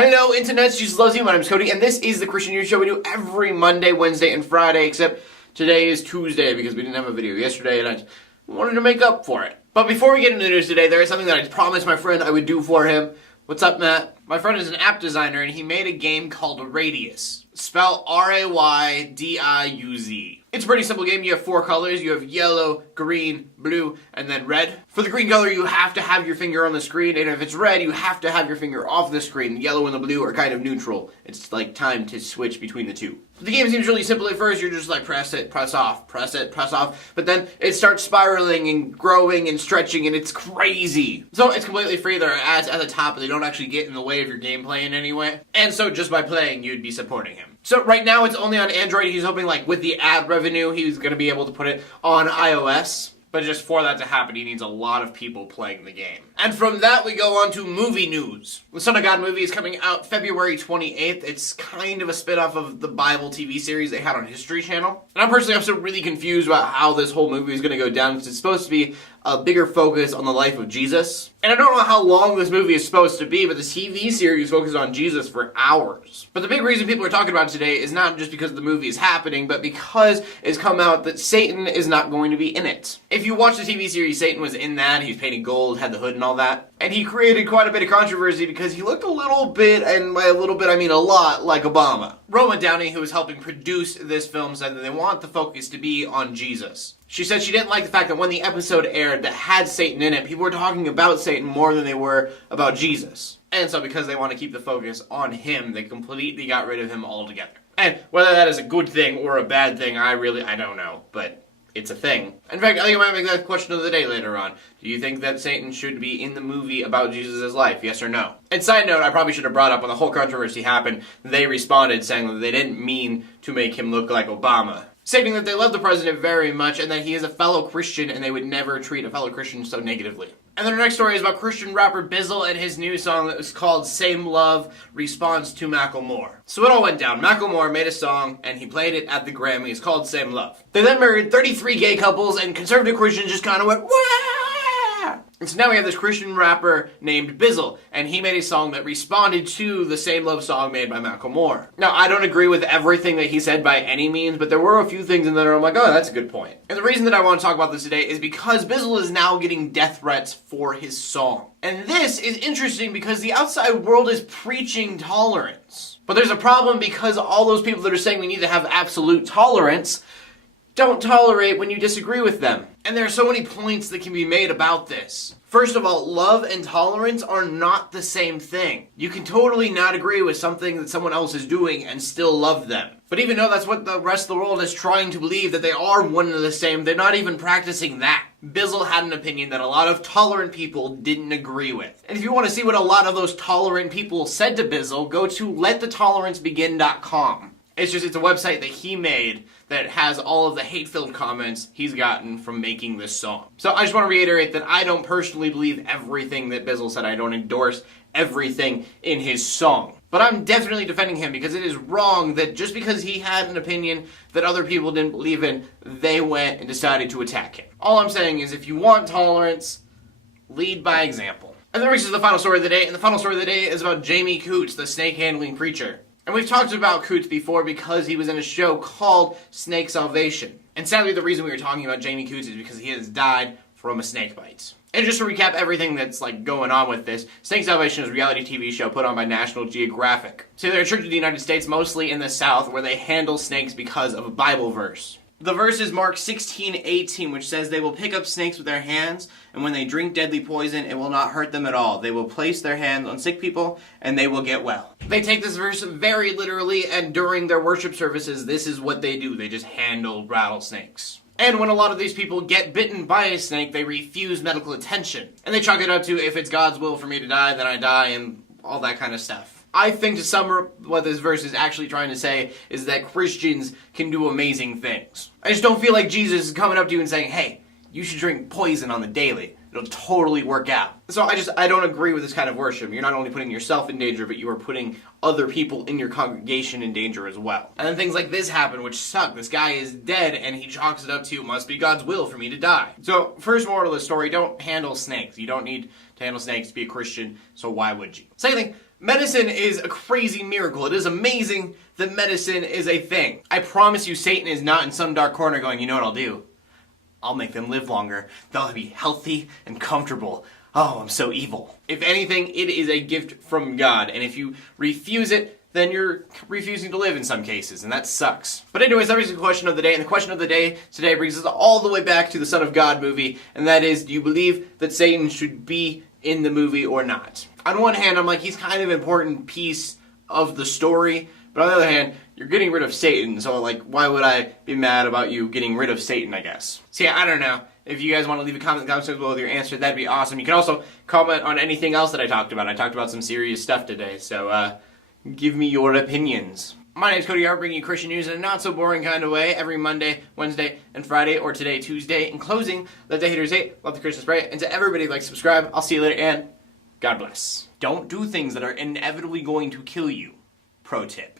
Hello, Internet, Jesus loves you. My name is Cody, and this is the Christian News Show we do every Monday, Wednesday, and Friday, except today is Tuesday because we didn't have a video yesterday, and I wanted to make up for it. But before we get into the news today, there is something that I promised my friend I would do for him. What's up, Matt? My friend is an app designer, and he made a game called Radius. Spell R-A-Y-D-I-U-Z. It's a pretty simple game. You have 4 colors. You have yellow, green, blue, and then red. For the green color, you have to have your finger on the screen, and if it's red, you have to have your finger off the screen. The yellow and the blue are kind of neutral. It's like time to switch between the two. The game seems really simple at first. You're just like press it, press off, press it, press off. But then it starts spiraling and growing and stretching, and it's crazy. So it's completely free. There are ads at the top, but they don't actually get in the way of your gameplay in any way. And so just by playing, you'd be supporting him. So right now it's only on Android. He's hoping like with the ad revenue, he's going to be able to put it on iOS. But just for that to happen, he needs a lot of people playing the game. And from that, we go on to movie news. The Son of God movie is coming out February 28th. It's kind of a spin-off of the Bible TV series they had on History Channel. And I'm still really confused about how this whole movie is going to go down, because it's supposed to be a bigger focus on the life of Jesus. And I don't know how long this movie is supposed to be, but the TV series focuses on Jesus for hours. But the big reason people are talking about it today is not just because the movie is happening, but because it's come out that Satan is not going to be in it. If you watch the TV series, Satan was in that. He was painted gold, had the hood and all that. And he created quite a bit of controversy because he looked a little bit, and by a little bit I mean a lot, like Obama. Roma Downey, who was helping produce this film, said that they want the focus to be on Jesus. She said she didn't like the fact that when the episode aired that had Satan in it, people were talking about Satan more than they were about Jesus. And so because they want to keep the focus on him, they completely got rid of him altogether. And whether that is a good thing or a bad thing, I don't know. But it's a thing. In fact, I think I might make that question of the day later on. Do you think that Satan should be in the movie about Jesus' life? Yes or no? And side note, I probably should have brought up when the whole controversy happened, they responded saying that they didn't mean to make him look like Obama, stating that they love the president very much and that he is a fellow Christian and they would never treat a fellow Christian so negatively. And then our next story is about Christian rapper Bizzle and his new song that was called Same Love Response to Macklemore. So it all went down. Macklemore made a song and he played it at the Grammys called Same Love. They then married 33 gay couples and conservative Christians just kind of went, wah! And so now we have this Christian rapper named Bizzle, and he made a song that responded to the Same Love song made by Macklemore. Now, I don't agree with everything that he said by any means, but there were a few things in there I'm like, oh, that's a good point. And the reason that I want to talk about this today is because Bizzle is now getting death threats for his song. And this is interesting because the outside world is preaching tolerance. But there's a problem because all those people that are saying we need to have absolute tolerance don't tolerate when you disagree with them. And there are so many points that can be made about this. First of all, love and tolerance are not the same thing. You can totally not agree with something that someone else is doing and still love them. But even though that's what the rest of the world is trying to believe, that they are one and the same, they're not even practicing that. Bizzle had an opinion that a lot of tolerant people didn't agree with. And if you want to see what a lot of those tolerant people said to Bizzle, go to LetTheToleranceBegin.com. It's a website that he made that has all of the hate-filled comments he's gotten from making this song. So I just want to reiterate that I don't personally believe everything that Bizzle said. I don't endorse everything in his song. But I'm definitely defending him because it is wrong that just because he had an opinion that other people didn't believe in, they went and decided to attack him. All I'm saying is if you want tolerance, lead by example. And that brings us to the final story of the day, and the final story of the day is about Jamie Coots, the snake-handling preacher. And we've talked about Coots before because he was in a show called Snake Salvation. And sadly, the reason we were talking about Jamie Coots is because he has died from a snake bite. And just to recap everything that's going on with this, Snake Salvation is a reality TV show put on by National Geographic. So they're a church in the United States, mostly in the South, where they handle snakes because of a Bible verse. The verse is Mark 16:18, which says, "They will pick up snakes with their hands, and when they drink deadly poison, it will not hurt them at all. They will place their hands on sick people, and they will get well." They take this verse very literally, and during their worship services, this is what they do. They just handle rattlesnakes. And when a lot of these people get bitten by a snake, they refuse medical attention. And they chalk it up to, if it's God's will for me to die, then I die, and all that kind of stuff. I think to sum up what this verse is actually trying to say is that Christians can do amazing things. I just don't feel like Jesus is coming up to you and saying, hey, you should drink poison on the daily. It'll totally work out. So I don't agree with this kind of worship. You're not only putting yourself in danger, but you are putting other people in your congregation in danger as well. And then things like this happen, which suck. This guy is dead, and he chalks it up to, it must be God's will for me to die. So, first moral of the story, don't handle snakes. You don't need to handle snakes to be a Christian, so why would you? Second thing, Medicine is a crazy miracle. It is amazing that medicine is a thing. I promise you, Satan is not in some dark corner going, you know what I'll do? I'll make them live longer. They'll be healthy and comfortable. Oh, I'm so evil. If anything, it is a gift from God, and if you refuse it, then you're refusing to live in some cases, and that sucks. But anyways, that brings the question of the day, and the question of the day today brings us all the way back to the Son of God movie, and that is, do you believe that Satan should be in the movie or not? On one hand, I'm like, he's kind of an important piece of the story, but on the other hand, you're getting rid of Satan, so like, why would I be mad about you getting rid of Satan, I guess? So yeah, I don't know. If you guys want to leave a comment in the comments section below with your answer, that'd be awesome. You can also comment on anything else that I talked about. I talked about some serious stuff today, so give me your opinions. My name's Cody, I'm bringing you Christian news in a not so boring kind of way every Monday, Wednesday, and Friday, or today, Tuesday. In closing, let the haters hate, love the Christians pray, and to everybody like, subscribe. I'll see you later, and God bless. Don't do things that are inevitably going to kill you. Pro tip.